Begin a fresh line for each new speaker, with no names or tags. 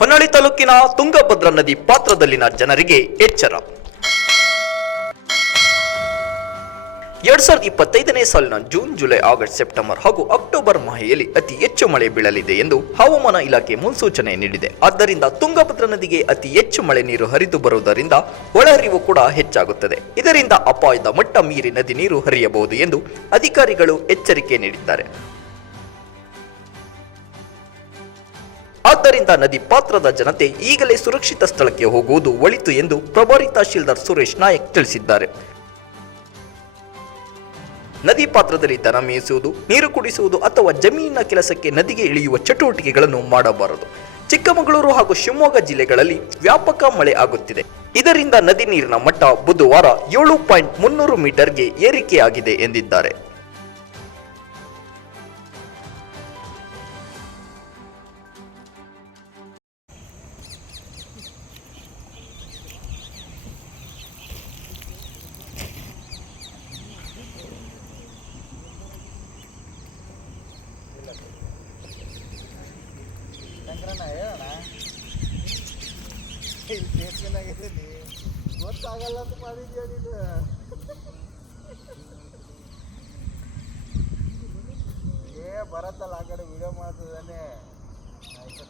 ಹೊನ್ನಾಳಿ ತಾಲೂಕಿನ ತುಂಗಭದ್ರಾ ನದಿ ಪಾತ್ರದಲ್ಲಿನ ಜನರಿಗೆ ಎಚ್ಚರ. ಎರಡ್ ಸಾವಿರದ ಇಪ್ಪತ್ತೈದನೇ ಸಾಲಿನ ಜೂನ್, ಜುಲೈ, ಆಗಸ್ಟ್, ಸೆಪ್ಟೆಂಬರ್ ಹಾಗೂ ಅಕ್ಟೋಬರ್ ಮಾಹೆಯಲ್ಲಿ ಅತಿ ಹೆಚ್ಚು ಮಳೆ ಬೀಳಲಿದೆ ಎಂದು ಹವಾಮಾನ ಇಲಾಖೆ ಮುನ್ಸೂಚನೆ ನೀಡಿದೆ. ಆದ್ದರಿಂದ ತುಂಗಭದ್ರಾ ನದಿಗೆ ಅತಿ ಹೆಚ್ಚು ಮಳೆ ನೀರು ಹರಿದು ಬರುವುದರಿಂದ ಒಳಹರಿವು ಕೂಡ ಹೆಚ್ಚಾಗುತ್ತದೆ. ಇದರಿಂದ ಅಪಾಯದ ಮಟ್ಟ ಮೀರಿ ನದಿ ನೀರು ಹರಿಯಬಹುದು ಎಂದು ಅಧಿಕಾರಿಗಳು ಎಚ್ಚರಿಕೆ ನೀಡಿದ್ದಾರೆ. ಆದ್ದರಿಂದ ನದಿ ಪಾತ್ರದ ಜನತೆ ಈಗಲೇ ಸುರಕ್ಷಿತ ಸ್ಥಳಕ್ಕೆ ಹೋಗುವುದು ಒಳಿತು ಎಂದು ಪ್ರಭಾರಿ ತಹಶೀಲ್ದಾರ್ ಸುರೇಶ್ ನಾಯಕ್ ತಿಳಿಸಿದ್ದಾರೆ. ನದಿ ಪಾತ್ರದಲ್ಲಿ ದನ ಮೇಯಿಸುವುದು, ನೀರು ಕುಡಿಸುವುದು ಅಥವಾ ಜಮೀನಿನ ಕೆಲಸಕ್ಕೆ ನದಿಗೆ ಇಳಿಯುವ ಚಟುವಟಿಕೆಗಳನ್ನು ಮಾಡಬಾರದು. ಚಿಕ್ಕಮಗಳೂರು ಹಾಗೂ ಶಿವಮೊಗ್ಗ ಜಿಲ್ಲೆಗಳಲ್ಲಿ ವ್ಯಾಪಕ ಮಳೆ ಆಗುತ್ತಿದೆ. ಇದರಿಂದ ನದಿ ನೀರಿನ ಮಟ್ಟ ಬುಧವಾರ ಏಳು ಪಾಯಿಂಟ್ ಮುನ್ನೂರು ಮೀಟರ್ಗೆ ಏರಿಕೆಯಾಗಿದೆ ಎಂದಿದ್ದಾರೆ.
ಶಂಕರಣ್ಣ ಹೇಳೋಣ? ಇಲ್ಲಿ ಆಗಿದ್ದೀನಿ ಗೊತ್ತಾಗಲ್ಲ ಅಂತ ಮಾಡಿದ್ಯಾ ನೀನು? ಏ, ಬರತ್ತಲ್ಲ, ಆ ಕಡೆ ವಿಡಿಯೋ ಮಾಡ್ತಿದ್ದಾನೆ. ಆಯ್ತು.